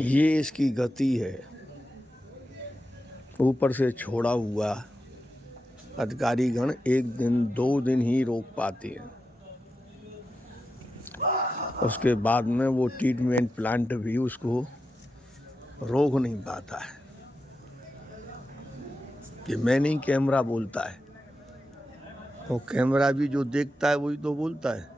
ये इसकी गति है। ऊपर से छोड़ा हुआ अधिकारीगण 1 दिन 2 दिन ही रोक पाते हैं, उसके बाद में वो ट्रीटमेंट प्लांट भी उसको रोक नहीं पाता है। कि मैं नहीं, कैमरा बोलता है। वो कैमरा भी जो देखता है वही तो बोलता है।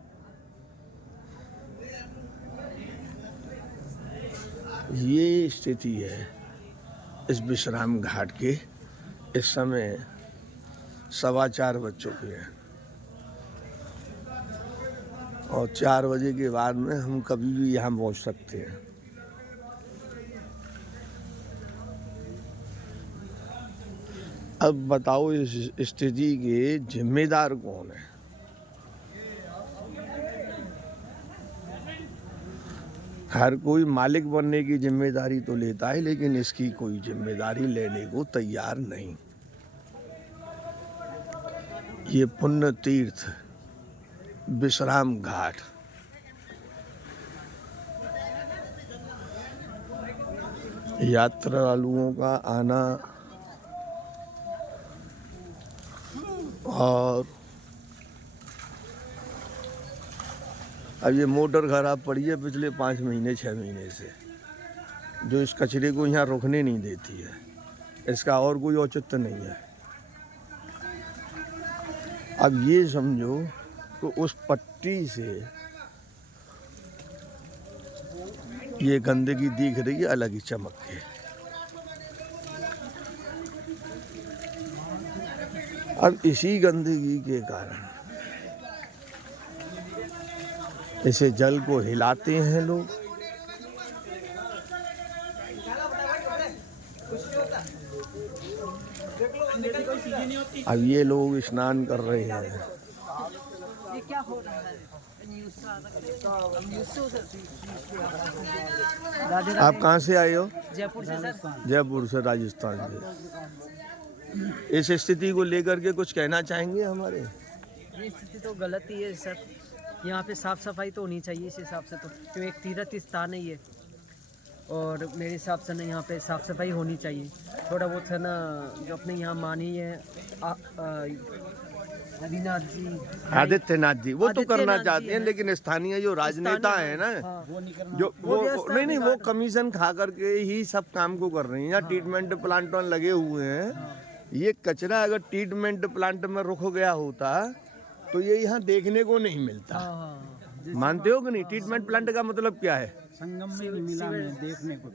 ये स्थिति है इस विश्राम घाट के। इस समय 4:15 बज चुके हैं और 4 बजे के बाद में हम कभी भी यहाँ पहुँच सकते हैं। अब बताओ इस स्थिति के जिम्मेदार कौन है? हर कोई मालिक बनने की जिम्मेदारी तो लेता है, लेकिन इसकी कोई जिम्मेदारी लेने को तैयार नहीं। ये पुण्य तीर्थ विश्राम घाट यात्रालुओं का आना और अब ये मोटर खराब पड़ी है पिछले 5 महीने 6 महीने से, जो इस कचरे को यहाँ रुकने नहीं देती है। इसका और कोई औचित्य नहीं है। अब ये समझो तो उस पट्टी से ये गंदगी दिख रही है अलग ही चमक के। अब इसी गंदगी के कारण इसे जल को हिलाते हैं लोग। अब ये लोग स्नान कर रहे हैं। ये क्या हो रहा है? आप कहाँ से आए हो? जयपुर से सर। जयपुर से, राजस्थान से। इस स्थिति को लेकर के कुछ कहना चाहेंगे हमारे? ये स्थिति तो गलत ही है सर। यहाँ पे साफ सफाई तो होनी चाहिए इस हिसाब से, तो क्यों एक तीर्थ स्थान है ये, और मेरे हिसाब से ना यहाँ पे साफ सफाई होनी चाहिए। थोड़ा बहुत है ना, जो अपने यहाँ मानी है आदित्यनाथ जी, वो तो करना चाहते हैं, लेकिन स्थानीय जो राजनेता है ना, जो वो नहीं वो कमीशन खा करके ही सब काम को कर रहे हैं। यहाँ ट्रीटमेंट प्लांट लगे हुए हैं। ये कचरा अगर ट्रीटमेंट प्लांट में रुक गया होता तो ये यहाँ देखने को नहीं मिलता। मानते हो कि नहीं? ट्रीटमेंट प्लांट का मतलब क्या है? संगम में नहीं मिला हमें देखने को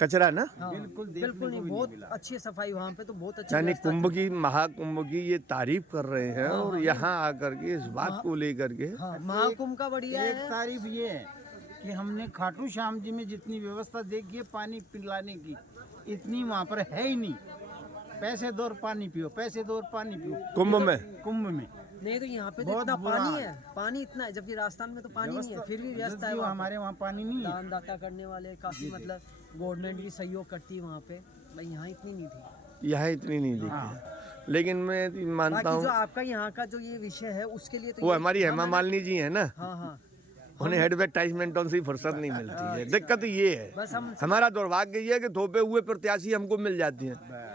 कचरा ना। बिल्कुल नहीं, बहुत अच्छी सफाई वहाँ पे तो बहुत अच्छी। यानी कुंभ की, महाकुंभ की ये तारीफ कर रहे हैं और यहाँ आकर के इस बात को लेकर के महाकुंभ का बढ़िया एक तारीफ ये है कि हमने खाटू श्याम जी में जितनी व्यवस्था देखी है पानी पिलाने की, इतनी वहाँ पर है ही नहीं। पैसे दो और पानी पियो, पैसे दो और पानी पियो। कुंभ में नहीं तो यहाँ पे तो इतना पानी है, पानी इतना है, जबकि राजस्थान में तो पानी नहीं है, फिर भी व्यवस्था है। हमारे वहाँ पानी नहीं है। दान दाता करने वाले काफी, मतलब गवर्नमेंट भी सहयोग करती है वहाँ पे। भाई यहाँ इतनी नहीं थी, हाँ। लेकिन मैं मानता हूँ जो आपका यहाँ का जो ये विषय है उसके लिए तो वो हमारी हेमा मालिनी जी है ना। हाँ उन्हें एडवर्टाइजमेंटों से फुर्सत नहीं मिलती है। दिक्कत ये है, बस हमारा दुर्भाग्य ये है कि थोपे हुए प्रत्याशी हमको मिल जाती हैं।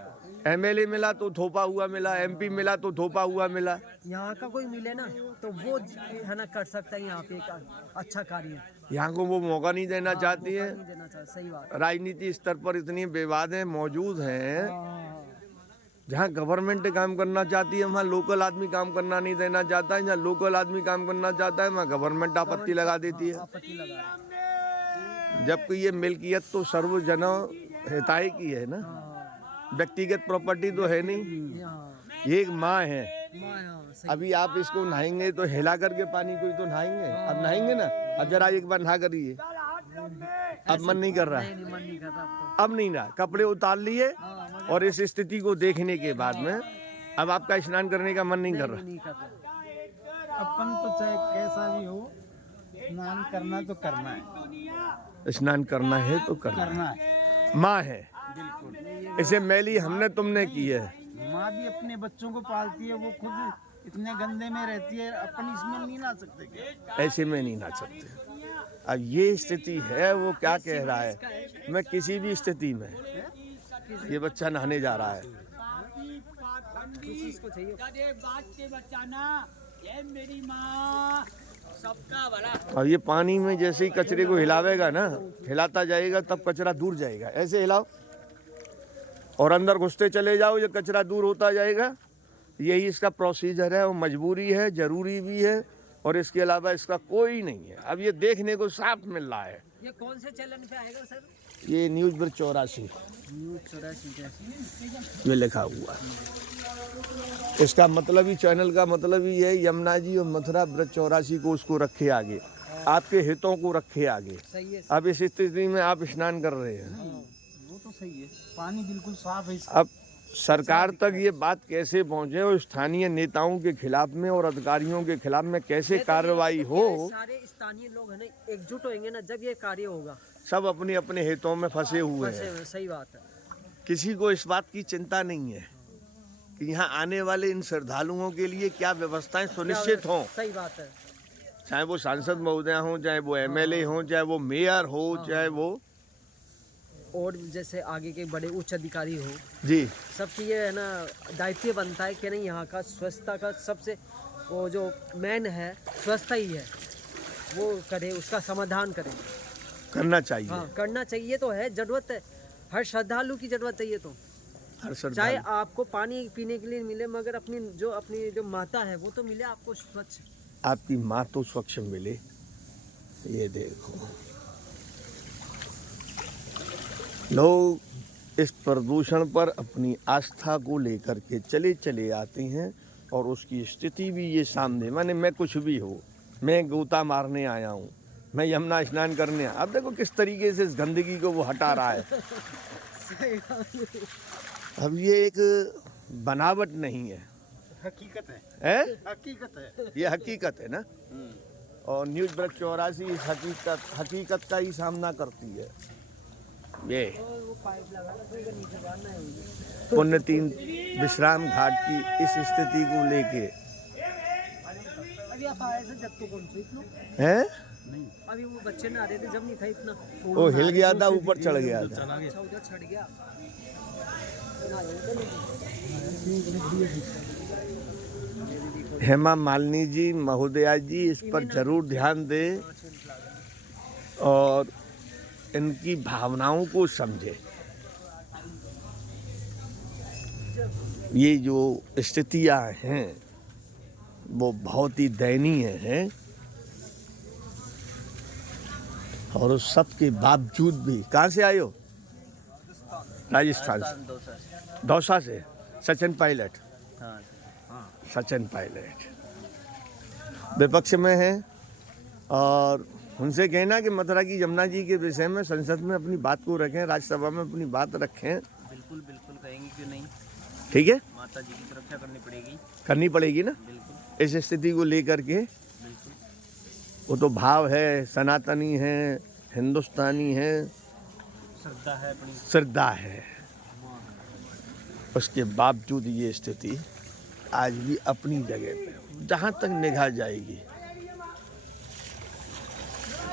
MLA मिला तो थोपा हुआ मिला, MP मिला तो थोपा हुआ मिला। यहाँ का कोई मिले ना तो वो है ना कर सकता है यहाँ पे एक अच्छा कार्य। यहाँ को वो मौका नहीं देना चाहती है। सही बात। राजनीति स्तर पर इतनी विवादें मौजूद हैं, जहाँ गवर्नमेंट काम करना चाहती है वहाँ लोकल आदमी काम करना नहीं देना चाहता है। जहाँ लोकल आदमी काम करना चाहता है वहाँ गवर्नमेंट आपत्ति लगा देती है। जबकि ये मिल्कियत तो सर्वजन हिताय की है ना, व्यक्तिगत प्रॉपर्टी तो है नहीं। ये एक माँ है। अभी आप इसको नहाएंगे तो हिला करके पानी कोई तो नहाएंगे। अब नहाएंगे ना, अब जरा एक बार नहा करिए। अब मन नहीं कर रहा है, अब नहीं रहा। कपड़े उतार लिए और इस स्थिति को देखने के बाद में अब आपका स्नान करने का मन नहीं कर रहा। अपन तो चाहे कैसा भी हो, स्नान करना तो करना है। स्नान करना है तो करना है। माँ है, इसे मैली हमने तुमने की है। माँ भी अपने बच्चों को पालती है, वो खुद इतने गंदे में रहती है, अपन इसमें नहीं नहा सकते क्या? ऐसे में नहीं नहा सकते। अब ये स्थिति है, वो क्या कह रहा है मैं किसी भी स्थिति में ये बच्चा नहाने जा रहा है। किसी को चाहिए और ये पानी में जैसे ही कचरे को हिलावेगा ना, हिलाता जाएगा तब कचरा दूर जाएगा। ऐसे हिलाओ और अंदर घुसते चले जाओ, ये कचरा दूर होता जाएगा। यही इसका प्रोसीजर है और मजबूरी है, जरूरी भी है, और इसके अलावा इसका कोई नहीं है। अब ये देखने को साफ मिल रहा है। ये कौन से चैनल पे आएगा सर? ये न्यूज़ ब्रिज 84 ये लिखा हुआ है। इसका मतलब ही, चैनल का मतलब ही है यमुना जी और मथुरा ब्रिज 84 को उसको रखे आगे, आपके हितों को रखे आगे। सही है। अब इस स्थिति में आप स्नान कर रहे हैं, वो तो सही है, पानी बिल्कुल साफ है। अब सरकार तक ये बात कैसे पहुंचे और स्थानीय नेताओं के खिलाफ में और अधिकारियों के खिलाफ में कैसे कार्रवाई हो। सारे स्थानीय लोग है ना एकजुट होंगे ना, जब ये कार्य होगा। सब अपने अपने हितों में फंसे हुए हैं। सही बात है। किसी को इस बात की चिंता नहीं है कि यहाँ आने वाले इन श्रद्धालुओं के लिए क्या व्यवस्थाएं सुनिश्चित हों। सही बात है। चाहे वो सांसद महोदय हों, चाहे वो एमएलए हों, चाहे वो मेयर हो, चाहे वो और जैसे आगे के बड़े उच्च अधिकारी हो जी, सबकी ये है ना दायित्व बनता है कि नहीं, यहाँ का स्वच्छता का सबसे वो जो मेन है स्वच्छता ही है, वो करे, उसका समाधान करे, करना चाहिए। हाँ करना चाहिए तो है, जरूरत है, हर श्रद्धालु की जरूरत है ये तो। हर चाहे श्रद्धालु, आपको पानी पीने के लिए मिले, मगर अपनी जो माता है वो तो मिले आपको स्वच्छ। आपकी माँ तो स्वच्छ मिले। ये देखो, लोग इस प्रदूषण पर अपनी आस्था को लेकर के चले आते हैं और उसकी स्थिति भी ये सामने, माने मैं कुछ भी हो, मैं गोता मारने आया हूँ, मैं यमुना स्नान करने, अब देखो किस तरीके से इस गंदगी को वो हटा रहा है। अब ये एक बनावट नहीं है, हकीकत है, हकीकत है, ये हकीकत है ना। और न्यूज़ ब्रिज 84 इस हकीकत का ही सामना करती है। ये पुण्य 3 विश्राम घाट की इस स्थिति को लेके अभी आप आए थे जब तो कौन सी हैं, अभी वो बच्चे ना आ रहे थे जब नहीं था इतना, वो हिल गया था, ऊपर चढ़ गया था। उधर चढ़ गया। हेमा मालिनी जी, महोदया जी, इस पर जरूर ध्यान दें और इनकी भावनाओं को समझे। ये जो स्थितियां हैं वो बहुत ही दयनीय हैं, और उस सब के बावजूद भी, कहाँ से आए हो? राजस्थान से, दौसा से। सचिन पायलट, सचिन पायलट विपक्ष में है, और उनसे कहना कि मथुरा की यमुना जी के विषय में संसद में अपनी बात को रखें, राज्यसभा में अपनी बात रखें। बिल्कुल बिल्कुल कहेंगे, क्यों नहीं। ठीक है, माता जी की सुरक्षा करनी पड़ेगी ना बिल्कुल, इस स्थिति को लेकर के। बिल्कुल। वो तो भाव है, सनातनी है, हिंदुस्तानी है, श्रद्धा है, अपनी श्रद्धा है, उसके बावजूद ये स्थिति आज भी अपनी जगह पे, जहाँ तक निगाह जाएगी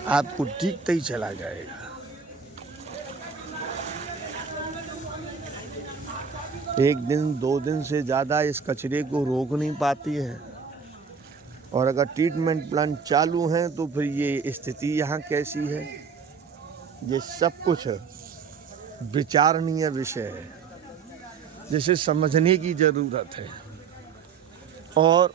आपको दिखता ही चला जाएगा। एक दिन 2 दिन से ज़्यादा इस कचरे को रोक नहीं पाती है, और अगर ट्रीटमेंट प्लान चालू हैं तो फिर ये स्थिति यहाँ कैसी है। ये सब कुछ विचारणीय विषय है जिसे समझने की ज़रूरत है। और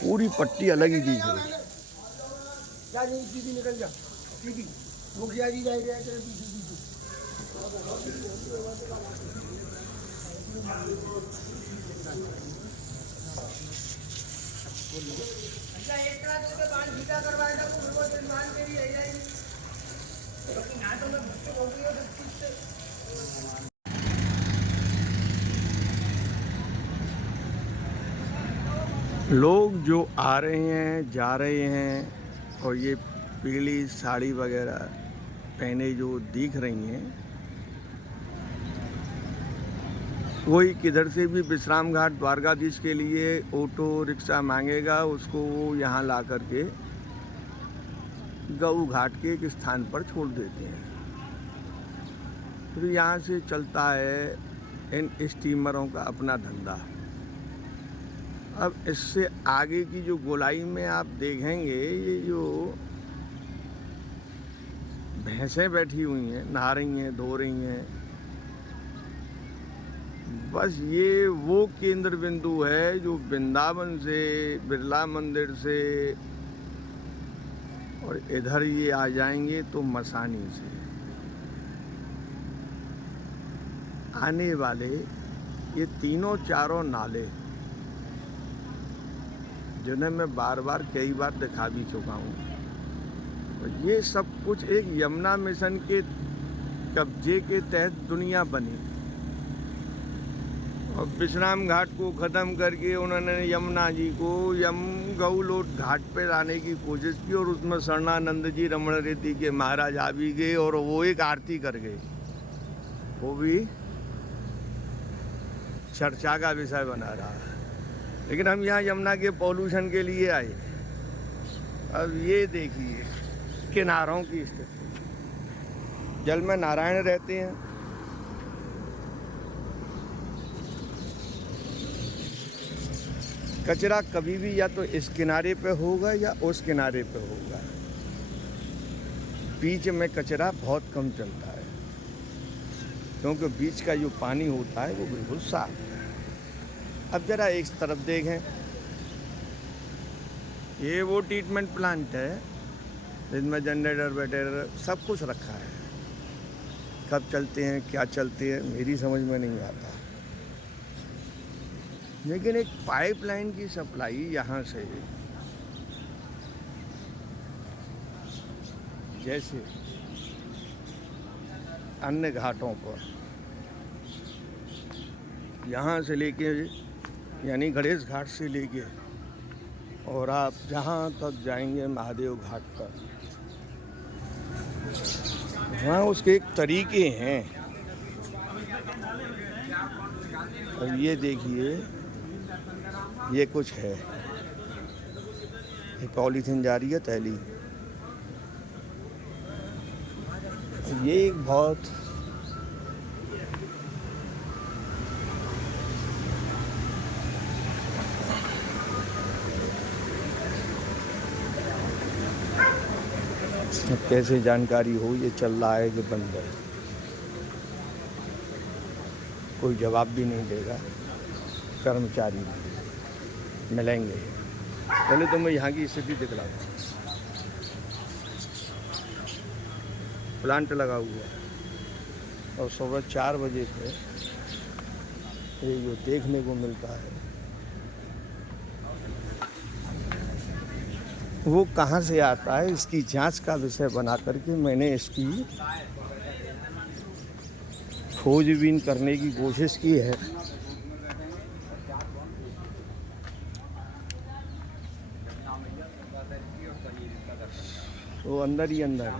पूरी पट्टी अलग ही दिख रही है। मुखिया जी जाए अच्छा एक तरह से बाल सीधा करवाएगा तो वो निर्माण के लिए लोग जो आ रहे हैं जा रहे हैं और ये पीली साड़ी वगैरह पहने जो दिख रही हैं, कोई किधर से भी विश्राम घाट द्वारकाधीश के लिए ऑटो रिक्शा मांगेगा, उसको वो यहाँ ला करके गऊ घाट के एक स्थान पर छोड़ देते हैं। फिर यहाँ से चलता है इन स्टीमरों का अपना धंधा। अब इससे आगे की जो गोलाई में आप देखेंगे, ये जो भैंसें बैठी हुई हैं, नहा रही हैं, धो रही हैं, बस ये वो केंद्र बिंदु है जो वृंदावन से, बिरला मंदिर से और इधर ये आ जाएंगे तो मसानी से आने वाले ये तीनों चारों नाले, जिन्हें मैं बार बार कई बार दिखा भी चुका हूँ, और ये सब कुछ एक यमुना मिशन के कब्जे के तहत दुनिया बनी। और विश्राम घाट को ख़त्म करके उन्होंने यमुना जी को गौलोट घाट पे लाने की कोशिश की, और उसमें शरणानंद जी रमण रेती के महाराज आ भी गए और वो एक आरती कर गए। वो भी चर्चा का विषय बना रहा है। लेकिन हम यहाँ यमुना के पॉल्यूशन के लिए आए। अब ये देखिए किनारों की स्थिति, जल में नारायण रहते हैं, कचरा कभी भी या तो इस किनारे पे होगा या उस किनारे पे होगा, बीच में कचरा बहुत कम चलता है, क्योंकि बीच का जो पानी होता है वो बिल्कुल साफ है। अब जरा एक तरफ देखें, ये वो ट्रीटमेंट प्लांट है जिसमें जनरेटर वेटर सब कुछ रखा है। कब चलते हैं, क्या चलते हैं, मेरी समझ में नहीं आता। लेकिन एक पाइपलाइन की सप्लाई यहाँ से, जैसे अन्य घाटों पर, यहाँ से लेके यानी गणेश घाट से लेके और आप जहाँ तक जाएंगे महादेव घाट पर, वहाँ उसके एक तरीके हैं। और ये देखिए, ये कुछ है, ये पॉलीथीन जा रही है थैली। ये एक बहुत अब कैसे जानकारी हो ये चल रहा है कि बंद है, कोई जवाब भी नहीं देगा, कर्मचारी मिलेंगे। पहले तो मैं यहाँ की स्थिति दिखलाता हूँ। प्लांट लगा हुआ है और सुबह 4 बजे पे ये जो देखने को मिलता है वो कहाँ से आता है, इसकी जांच का विषय बना करके मैंने इसकी खोजबीन करने की कोशिश की है। तो अंदर ही अंदर है।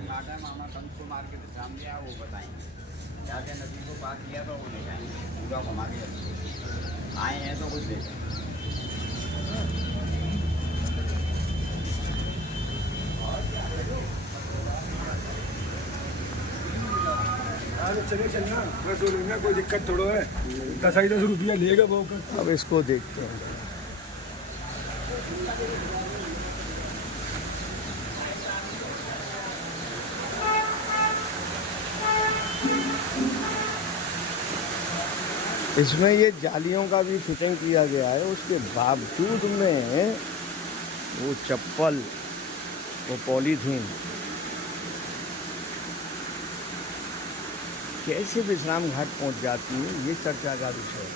चलना कोई दिक्कत थोड़ा है, 10 रुपया लेगा वो। अब इसको देखते हैं। इसमें ये जालियों का भी फिटिंग किया गया है, उसके बावजूद में वो चप्पल, वो पॉलीथीन कैसे विश्राम घाट पहुंच जाती है, ये चर्चा का विषय है।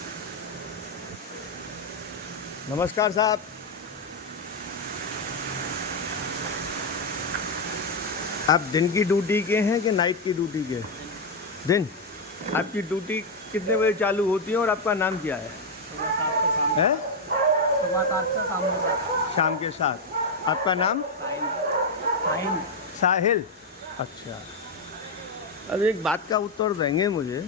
नमस्कार साहब, आप दिन की ड्यूटी के हैं कि नाइट की ड्यूटी के? दिन। आपकी ड्यूटी कितने बजे चालू होती है और आपका नाम क्या है? है सुबह 7 से शाम में 7। शाम के 7। आपका नाम? साहिल। साहिल। अच्छा, अब एक बात का उत्तर देंगे मुझे।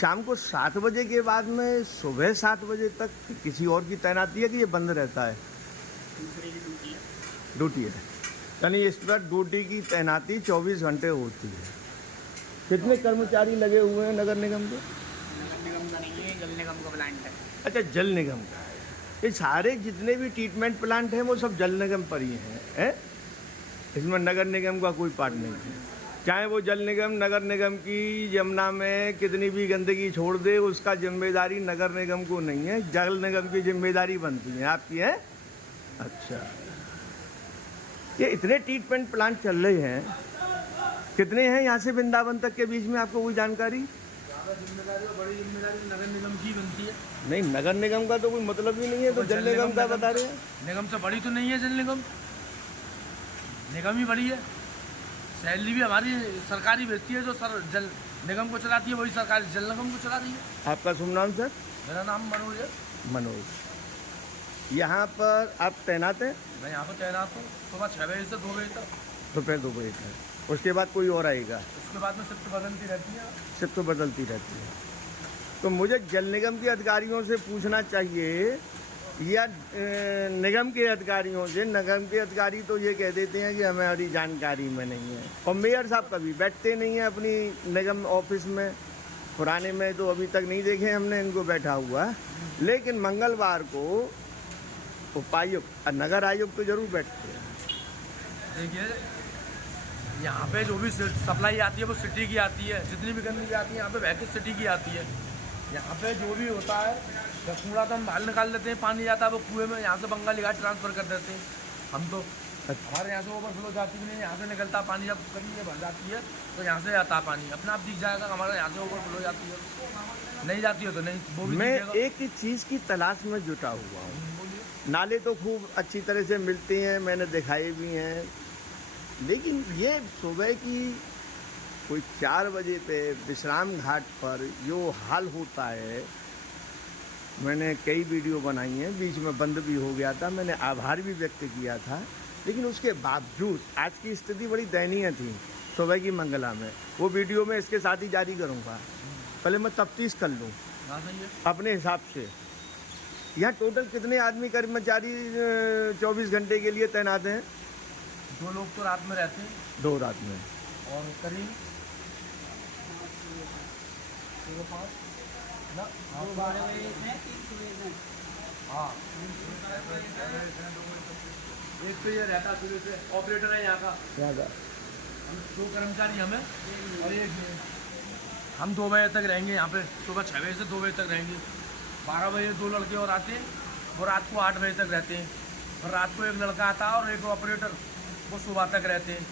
शाम को 7 बजे के बाद में सुबह 7 बजे तक किसी और की तैनाती है कि ये बंद रहता है? दूसरे की ड्यूटी है। ड्यूटी है, यानी इस पर ड्यूटी की तैनाती 24 घंटे होती है। कितने कर्मचारी लगे हुए हैं नगर निगम के? नगर निगम का नहीं है, जल निगम का प्लांट है। अच्छा, जल निगम का है। ये सारे जितने भी ट्रीटमेंट प्लांट हैं वो सब जल निगम पर ही हैं। इसमें नगर निगम का कोई पार्ट नहीं है। चाहे वो जल निगम नगर निगम की यमुना में कितनी भी गंदगी छोड़ दे, उसका जिम्मेदारी नगर निगम को नहीं है, जल निगम की जिम्मेदारी बनती है। आपकी है? अच्छा, ये इतने ट्रीटमेंट प्लांट चल रहे हैं, कितने हैं यहाँ से वृंदावन तक के बीच में, आपको कोई जानकारी? जिम्मेदारी और बड़ी जिम्मेदारी नगर निगम की बनती है। नहीं, नगर निगम का तो कोई मतलब ही नहीं है, तो जल निगम का बता रहे हैं। निगम से बड़ी तो नहीं है जल निगम, निगम ही बड़ी है। सैलरी भी हमारी सरकारी भेजती है, जो सर जल निगम को चलाती है वही सरकार जल निगम को चला रही है। आपका शुभ नाम सर? मेरा नाम मनोज है। मनोज। यहाँ पर आप तैनात हैं? मैं यहाँ पर तैनात हूँ सुबह 6 बजे से 2 बजे तक। दोपहर 2 बजे तक, उसके बाद कोई और आएगा? उसके बाद में शिफ्ट बदलती रहती है। शिफ्ट बदलती रहती है। तो मुझे जल निगम के अधिकारियों से पूछना चाहिए या निगम के अधिकारियों से? निगम के अधिकारी तो ये कह देते हैं कि हमारी जानकारी में नहीं है, और मेयर साहब कभी बैठते नहीं हैं अपनी निगम ऑफिस में। पुराने में तो अभी तक नहीं देखे हमने इनको बैठा हुआ, लेकिन मंगलवार को उपायुक्त और नगर आयुक्त तो जरूर बैठते हैं। देखिए, यहाँ पे जो भी सप्लाई आती है वो सिटी की आती है, जितनी भी गंदगी आती है यहाँ पे वह सिटी की आती है। यहाँ पे जो भी होता है, जब कूड़ा तो हम बाहर निकाल लेते हैं, पानी जाता है वो कुएं में, यहाँ से बंगाली घाट ट्रांसफ़र कर देते हैं हम तो। हमारे यहाँ से ओवरफ्लो जाती भी नहीं, यहाँ से निकलता पानी, जब कभी ये भर जाती है तो यहाँ से आता पानी अपने आप दिख जाएगा। हमारे यहाँ से ओवरफ्लो जाती है, नहीं जाती है तो नहीं, वो भी मैं एक चीज़ की तलाश में जुटा हुआ हूँ। नाले तो खूब अच्छी तरह से मिलते हैं, मैंने दिखाए भी हैं, लेकिन ये सुबह की कोई 4 बजे पे विश्राम घाट पर जो हाल होता है, मैंने कई वीडियो बनाई हैं, बीच में बंद भी हो गया था, मैंने आभार भी व्यक्त किया था, लेकिन उसके बावजूद आज की स्थिति बड़ी दयनीय थी सुबह की मंगला में। वो वीडियो मैं इसके साथ ही जारी करूँगा, पहले मैं तफ्तीश कर लूँ अपने हिसाब से। यहाँ टोटल कितने आदमी कर्मचारी 24 घंटे के लिए तैनात हैं? 2 लोग तो रात में रहते हैं। 2 रात में, और करीब 5 एक तो ये रहता सुबह से ऑपरेटर है यहाँ का, हम 2 कर्मचारी हमें, और एक हम 2 बजे तक रहेंगे यहाँ पे, सुबह 6 बजे से 2 बजे तक रहेंगे। 12 बजे 2 लड़के और आते हैं, वो रात को 8 बजे तक रहते हैं, और रात को एक लड़का आता है और एक ऑपरेटर, वो सुबह तक रहते हैं।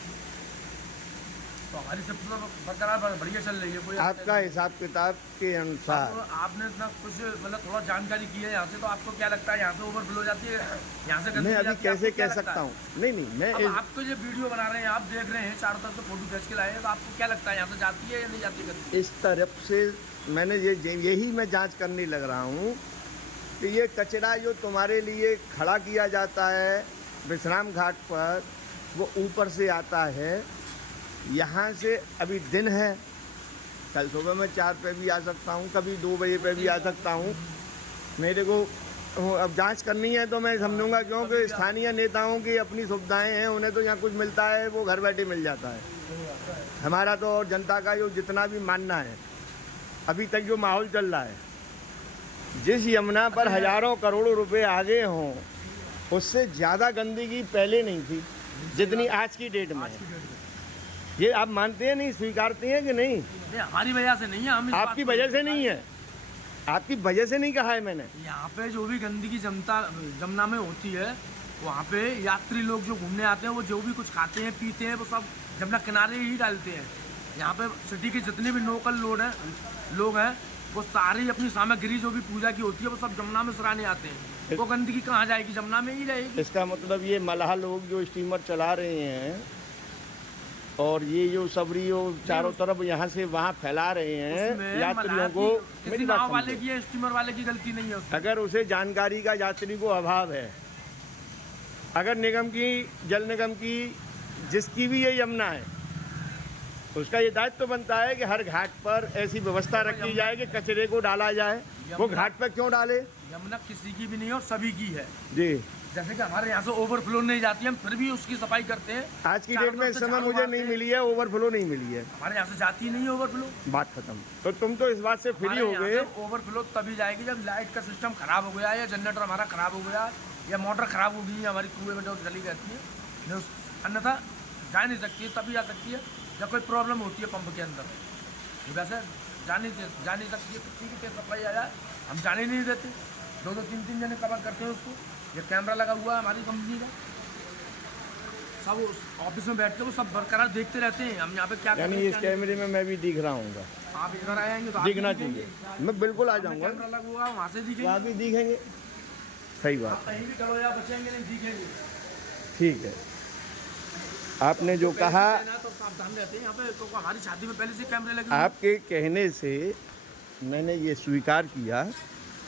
तो हमारी सब बरकरार बढ़िया चल रही है। कोई आपका हिसाब किताब के अनुसार आपने इतना कुछ मतलब थोड़ा जानकारी की है यहाँ से, तो आपको क्या लगता है यहाँ से ओवरफ्लो जाती है, यहाँ से मैं अभी कैसे कह सकता हूँ? नहीं, मैं आप तो ये वीडियो बना रहे हैं, आप देख रहे हैं, चारों तरफ से फोटो खींच के लाए हैं, तो आपको क्या लगता है यहाँ से जाती है या नहीं जाती? इस तरफ से मैंने यही मैं जांच करने लग रहा हूँ कि ये कचरा जो तुम्हारे लिए खड़ा किया जाता है विश्राम घाट पर, वो ऊपर से आता है। यहाँ से अभी दिन है, कल सुबह मैं 4 पे भी आ सकता हूँ, कभी 2 बजे पे भी आ सकता हूँ। मेरे को अब जांच करनी है तो मैं समझूंगा, क्योंकि स्थानीय नेताओं की अपनी सुविधाएं हैं, उन्हें तो यहाँ कुछ मिलता है वो घर बैठे मिल जाता है। हमारा तो और जनता का जो जितना भी मानना है, अभी तक जो माहौल चल रहा है, जिस यमुना पर हज़ारों करोड़ों रुपए आगे हों, उससे ज़्यादा गंदगी पहले नहीं थी जितनी आज की डेट में है। ये आप मानते हैं, नहीं स्वीकारते हैं कि नहीं? हमारी वजह से नहीं है, हम आपकी वजह से नहीं है, आपकी वजह से नहीं कहा है मैंने। यहाँ पे जो भी गंदगी जमुना में होती है, वहाँ पे यात्री लोग जो घूमने आते हैं, वो जो भी कुछ खाते हैं पीते हैं, वो सब जमुना किनारे ही डालते हैं। यहाँ पे सिटी के जितने भी लोकल लोग हैं, वो सारी अपनी सामग्री जो भी पूजा की होती है, वो सब जमुना में सराहने आते हैं। वो गंदगी कहाँ जाएगी? जमुना में ही रहेगी। इसका मतलब ये मलाह लोग जो स्टीमर चला रहे हैं, और ये जो सबरी वो चारों तरफ यहाँ से वहाँ फैला रहे हैं उसमें यात्रियों को, किसी मेरी नाव बात वाले समझो। की या स्टीमर वाले की गलती नहीं है उसमें। अगर उसे जानकारी का यात्री को अभाव है, अगर निगम की, जल निगम की, जिसकी भी ये यमुना है, उसका ये दायित्व तो बनता है कि हर घाट पर ऐसी व्यवस्था रखी जाए कि कचरे को डाला जाए। वो घाट पर क्यों डाले? यमुना किसी की भी नहीं है और सभी की है। जी, जैसे कि हमारे यहाँ से ओवरफ्लो नहीं जाती है, हम फिर भी उसकी सफाई करते हैं। आज की डेट में इस समय मुझे नहीं मिली है, ओवरफ्लो नहीं मिली है, हमारे यहाँ से जाती नहीं है ओवरफ्लो। बात खत्म। तो तुम तो इस बात से फ्री हो गए। ओवरफ्लो तभी जाएगी जब लाइट का सिस्टम खराब हो गया या जनरेटर हमारा खराब हो गया या मोटर खराब हो गई है, हमारी कुएं में जो चली जाती है, नहीं अन्यथा जा नहीं सकती है। तभी जा सकती है जब कोई प्रॉब्लम होती है पंप के अंदर। वैसे जा नहीं सकती है। किसी की सप्लाई आ जाए हम जाने नहीं देते, 2-2 3-3 जने कवर करते हैं उसको। ये कैमरा लगा हुआ है हमारी कंपनी का, सब उस ऑफिस में बैठ के वो सब बरकरार देखते रहते हैं हम यहाँ पे क्या कर यानी रहे हैं, इस क्या कैमरे में मैं भी दिख रहा हूँ। नहीं। आप इधर आएंगे तो आप दिखना भी दिखेंगे। चाहिए, मैं बिल्कुल आ जाऊँगा। कैमरा लगा हुआ है वहाँ से तो दिखेंगे। आप भी दिखेंगे, सही बात, आप कहीं भी खड़ो या बचेंगे नहीं, दिखेंगे। ठीक है। आपने जो कहा, तो सावधान रहते हैं यहाँ पे, तो हमारी शादी में पहले से कैमरे लगे हुए हैं। आपके कहने से मैंने ये स्वीकार किया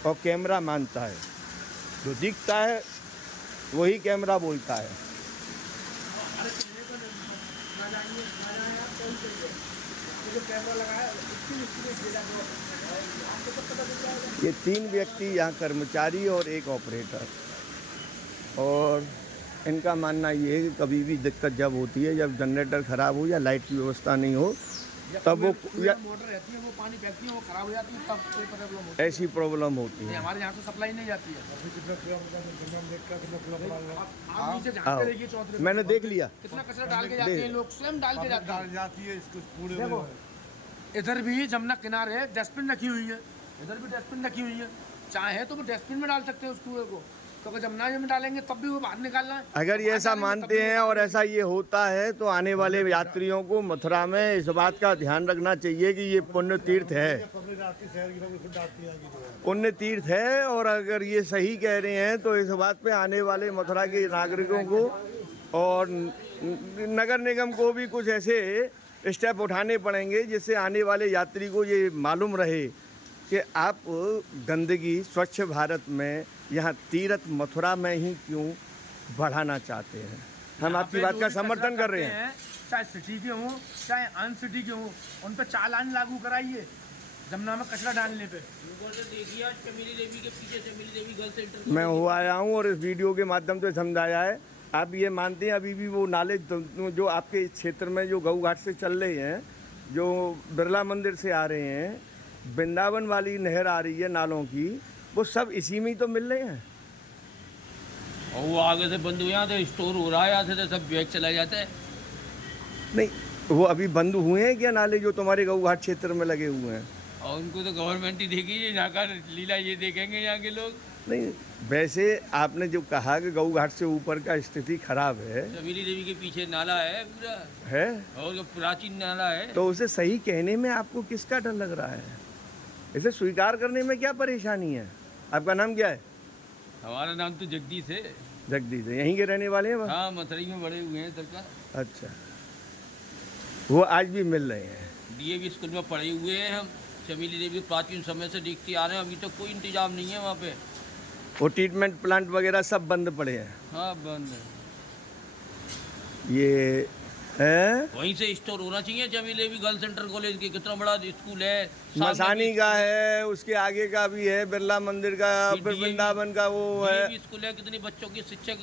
और कैमरा मानता है, जो दिखता है वही कैमरा बोलता है। ये 3 व्यक्ति यहाँ कर्मचारी और एक ऑपरेटर, और इनका मानना ये है कि कभी भी दिक्कत जब होती है, जब जनरेटर खराब हो या लाइट की व्यवस्था नहीं हो, तब वो या मोटर रहती है वो पानी फेंकती है, वो खराब हो जाती है, तब कोई प्रॉब्लम होती ऐसी प्रॉब्लम होती है। है। हमारे यहाँ से सप्लाई नहीं जाती है। आप नीचे झाँक आओ, के देखिए चौधरी, मैंने देख लिया। कितना कचरा डाल के जाते हैं लोग, स्वयं डाल के जाते हैं। देखो इधर भी जमुना किनारे डस्टबिन रखी हुई है, इधर भी डस्टबिन रखी हुई है। चाहे तो वो डस्टबिन में डाल सकते हैं उस कुएं को, तो अगर जमुना में डालेंगे तब भी वो बाहर निकालना है। अगर ये ऐसा मानते हैं और ऐसा ये होता है, तो आने वाले यात्रियों को मथुरा में इस बात का ध्यान रखना चाहिए कि ये पुण्य तीर्थ है, पुण्य तीर्थ है। और अगर ये सही कह रहे हैं तो इस बात पे आने वाले मथुरा के नागरिकों को और नगर निगम को भी कुछ ऐसे स्टेप उठाने पड़ेंगे जिससे आने वाले यात्री को ये मालूम रहे कि आप गंदगी स्वच्छ भारत में यहाँ तीर्थ मथुरा में ही क्यों बढ़ाना चाहते हैं। हम आपकी बात का समर्थन कर रहे हैं। चाहे सिटी के हों चाहे अन सिटी के हों, उन पर चालान लागू कराइए जमुना में कचरा डालने पे। मैं हुआ आया हूँ और इस वीडियो के माध्यम से समझाया है। आप ये मानते हैं अभी भी वो नाले जो आपके क्षेत्र में जो गऊ घाट से चल रहे हैं, जो बिरला मंदिर से आ रहे हैं, वृंदावन वाली नहर आ रही है नालों की, वो सब इसी में ही तो मिल रहे हैं। और वो आगे से बंद हुए, यहाँ तो स्टोर हो रहा है, यहाँ से तो सब बैग चला जाता है। नहीं, वो अभी बंद हुए हैं क्या नाले जो तुम्हारे गऊ घाट क्षेत्र में लगे हुए हैं? और उनको तो गवर्नमेंट ही देखेगी, यहाँ का लीला ये देखेंगे यहाँ के लोग। नहीं, वैसे आपने जो कहा कि गऊ घाट से ऊपर का स्थिति खराब है, चमेली देवी के पीछे नाला है पूरा, है और जो प्राचीन नाला है। तो उसे सही कहने में आपको किसका डर लग रहा है? इसे स्वीकार करने में क्या परेशानी है? आपका नाम क्या है? हमारा नाम तो जगदीश है। जगदीश है, यहीं के रहने वाले हैं? हाँ, मथुरई में बड़े हुए हैं सरकार। अच्छा, वो आज भी मिल रहे हैं? DAV स्कूल में पढ़े हुए हैं हम। चमेली देवी प्राचीन समय से देखते आ रहे हैं, अभी तक कोई इंतजाम नहीं है वहाँ पे। वो ट्रीटमेंट प्लांट वगैरह सब बंद पड़े हैं? हाँ, बंद है। ये है वहीं से स्टोर होना चाहिए। चमेली देवी गर्ल सेंटर कॉलेज के कितना बड़ा स्कूल है, मसानी का है, उसके आगे का भी है, बिरला मंदिर का, फिर वृंदावन का वो है। DAV स्कूल है, कितने बच्चों के शिक्षक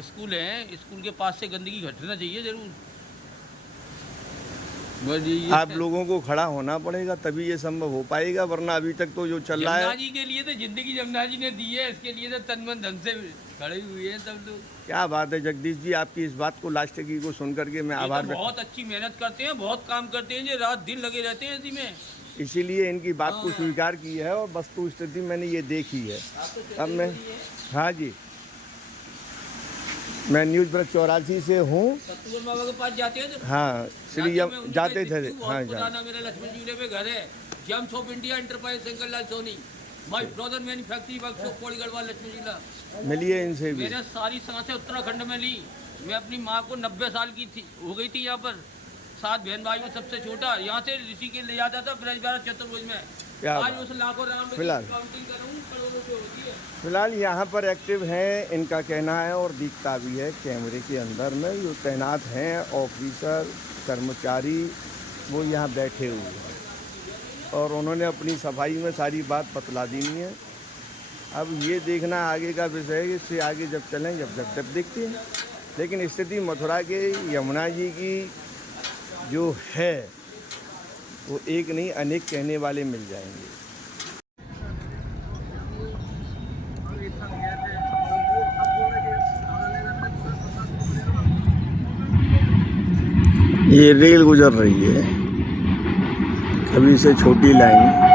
स्कूल है। स्कूल के पास से गंदगी हटना चाहिए जरूर। आप लोगों को खड़ा होना पड़ेगा तभी ये संभव हो पाएगा, वरना अभी तक तो जो चल रहा है। जमुना जी के लिए तो जिंदगी जमुना जी ने दी है, इसके लिए तो तन मन धन से खड़े हुए हैं सब लोग। क्या बात है जगदीश जी, आपकी इस बात को लास्ट की को सुन करके मैं आभार तो बहुत अच्छी मेहनत करते हैं, बहुत काम करते हैं, जो रात दिन लगे रहते हैं इसी में। इसीलिए इनकी बात को स्वीकार की है और वस्तु स्थिति मैंने ये देखी है। अब मैं, हाँ जी, मैं न्यूज़ ब्रज 84 से हूँ। सत्तूगढ़ बाबा के पास जाते हैं। हाँ, श्री जाते थे। हाँ, पुराना मेरा लक्ष्मण झूले पे घर है। Gems of India enterprise Shankarlal Soni, my brother manufacturing workshop Kodigarh Laxman जिला। मिलिए इनसे भी। मैंने सारी सांसें उत्तराखंड में ली, मैं अपनी माँ को 90 साल की थी हो गई थी, यहाँ पर 7 बहन भाई में सबसे छोटा, यहाँ से ऋषिकेश ले जाता था ब्रजबारा चतुर्भुज में। क्या आज उस लाखों राम फिलहाल काउंटिंग कर रहा हूँ, करोड़ों रुपये होती है। फिलहाल यहाँ पर एक्टिव हैं, इनका कहना है और दिखता भी है कैमरे के अंदर में, जो तैनात हैं ऑफिसर कर्मचारी वो यहाँ बैठे हुए हैं और उन्होंने अपनी सफाई में सारी बात बतला दी है। अब ये देखना आगे का विषय है, इससे आगे जब चलें जब देखते हैं। लेकिन स्थिति मथुरा के यमुना जी की जो है वो एक नहीं अनेक कहने वाले मिल जाएंगे। ये रेल गुजर रही है, कभी से छोटी लाइन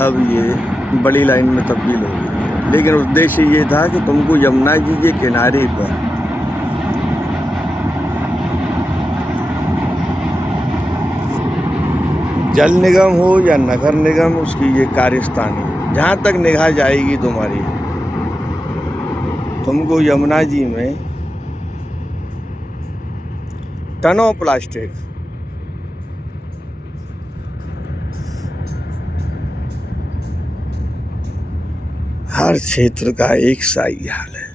अब ये बड़ी लाइन में तब्दील हो गई है। लेकिन उद्देश्य ये था कि तुमको यमुना जी के किनारे पर जल निगम हो या नगर निगम, उसकी ये कार्यस्थानी जहाँ तक निगाह जाएगी तुम्हारी, तुमको यमुना जी में टनों प्लास्टिक हर क्षेत्र का एक सा ही हाल है।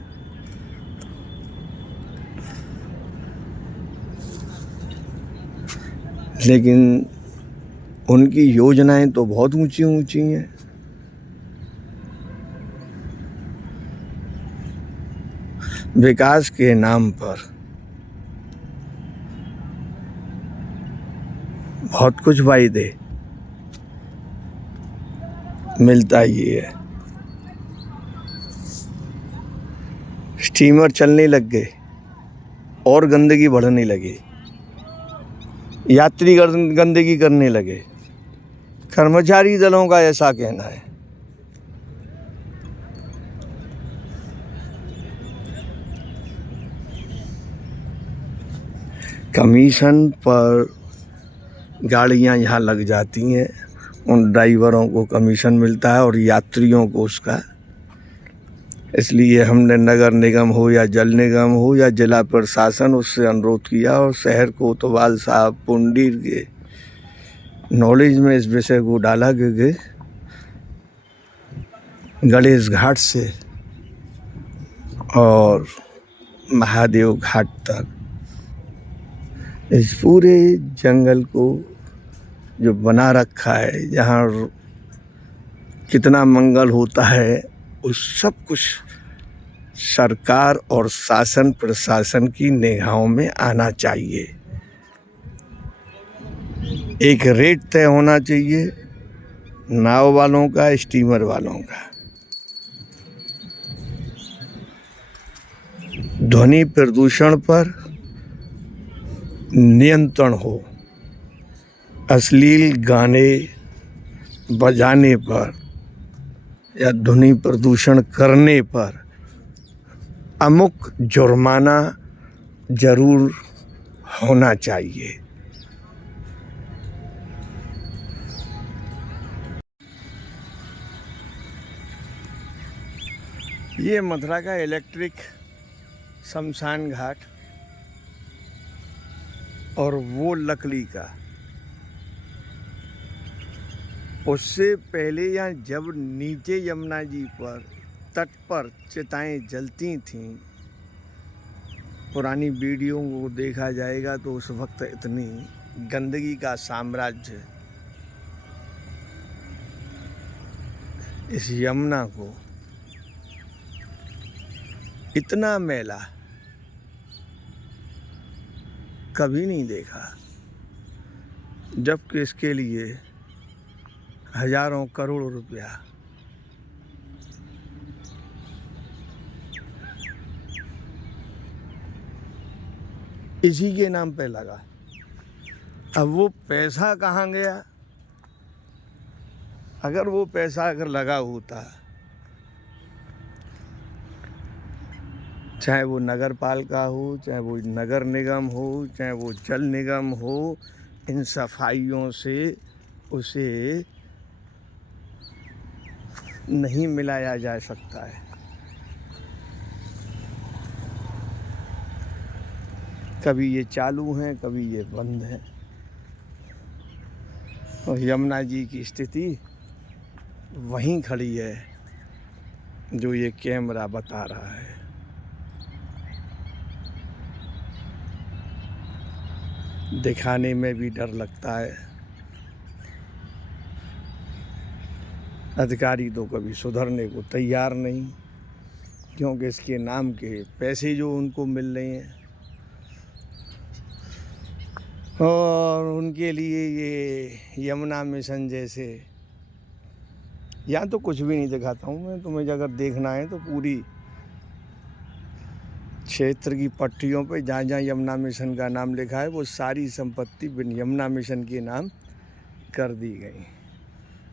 लेकिन उनकी योजनाएं तो बहुत ऊंची ऊंची हैं। विकास के नाम पर बहुत कुछ वायदे, मिलता ये है। स्टीमर चलने लग गए और गंदगी बढ़ने लगी, यात्री गंदगी करने लगे। कर्मचारी दलों का ऐसा कहना है। कमीशन पर गाड़ियां यहाँ लग जाती हैं, उन ड्राइवरों को कमीशन मिलता है और यात्रियों को उसका। इसलिए हमने नगर निगम हो या जल निगम हो या जिला प्रशासन, उससे अनुरोध किया और शहर कोतवाल साहब पुंडीर के नॉलेज में इस विषय को डाला कि गणेश घाट से और महादेव घाट तक इस पूरे जंगल को जो बना रखा है, जहाँ कितना मंगल होता है, उस सब कुछ सरकार और शासन प्रशासन की निगाहों में आना चाहिए। एक रेट तय होना चाहिए नाव वालों का, स्टीमर वालों का। ध्वनि प्रदूषण पर नियंत्रण हो, अश्लील गाने बजाने पर या ध्वनि प्रदूषण करने पर अमुक जुर्माना जरूर होना चाहिए। ये मथुरा का इलेक्ट्रिक शमशान घाट और वो लकड़ी का। उससे पहले यहाँ जब नीचे यमुना जी पर तट पर चिताएं जलती थीं, पुरानी वीडियो को देखा जाएगा तो उस वक्त इतनी गंदगी का साम्राज्य इस यमुना को, इतना मैला कभी नहीं देखा। जबकि इसके लिए हजारों करोड़ रुपया इसी के नाम पे लगा। अब वो पैसा कहाँ गया? अगर वो पैसा अगर लगा होता, चाहे वो नगर पालिका हो, चाहे वो नगर निगम हो, चाहे वो जल निगम हो, इन सफाइयों से उसे नहीं मिलाया जा सकता है। कभी ये चालू हैं, कभी ये बंद हैं। और यमुना जी की स्थिति वहीं खड़ी है जो ये कैमरा बता रहा है। दिखाने में भी डर लगता है। अधिकारी तो कभी सुधरने को तैयार नहीं, क्योंकि इसके नाम के पैसे जो उनको मिल रहे हैं और उनके लिए ये यमुना मिशन जैसे, यहाँ तो कुछ भी नहीं दिखाता हूँ मैं तुम्हें, अगर देखना है तो पूरी क्षेत्र की पट्टियों पे जहाँ जहाँ यमुना मिशन का नाम लिखा है वो सारी संपत्ति बिन यमुना मिशन के नाम कर दी गई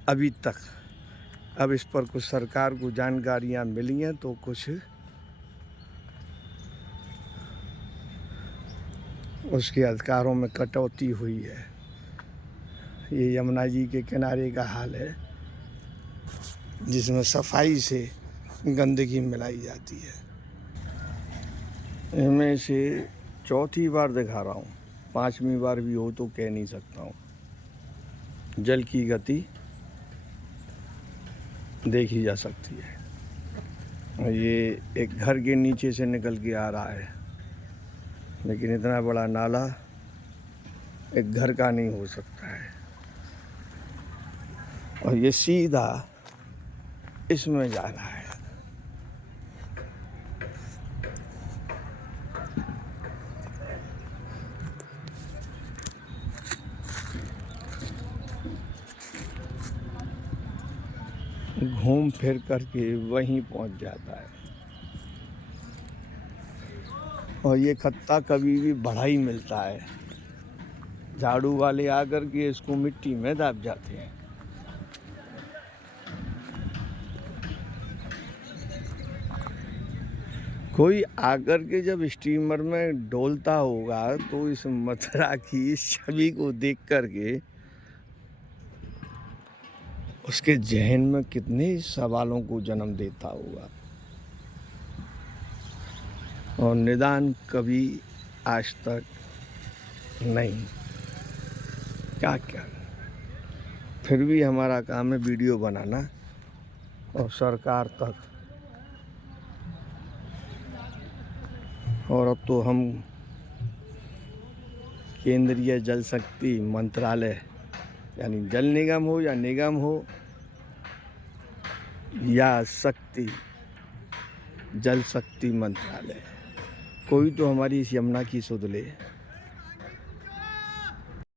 अभी तक। अब इस पर कुछ सरकार को जानकारियाँ मिली हैं तो कुछ उसके अधिकारों में कटौती हुई है। ये यमुना जी के किनारे का हाल है जिसमें सफाई से गंदगी मिलाई जाती है। इनमें से चौथी बार दिखा रहा हूँ, 5वीं बार भी हो तो कह नहीं सकता हूँ। जल की गति देखी जा सकती है। ये एक घर के नीचे से निकल के आ रहा है, लेकिन इतना बड़ा नाला एक घर का नहीं हो सकता है। और ये सीधा इसमें जा रहा है। घूम फिर करके वहीं पहुंच जाता है। और ये खत्ता कभी भी बढ़ा ही मिलता है। झाड़ू वाले आकर के इसको मिट्टी में दाब जाते हैं। कोई आकर के जब स्टीमर में डोलता होगा तो इस मथुरा की इस छवि को देख करके उसके जहन में कितने सवालों को जन्म देता होगा। और निदान कभी आज तक नहीं। क्या फिर भी हमारा काम है वीडियो बनाना और सरकार तक। और अब तो हम केंद्रीय जल शक्ति मंत्रालय यानी जल निगम हो या निगम हो या जल शक्ति मंत्रालय, कोई तो हमारी इस यमुना की सुध ले।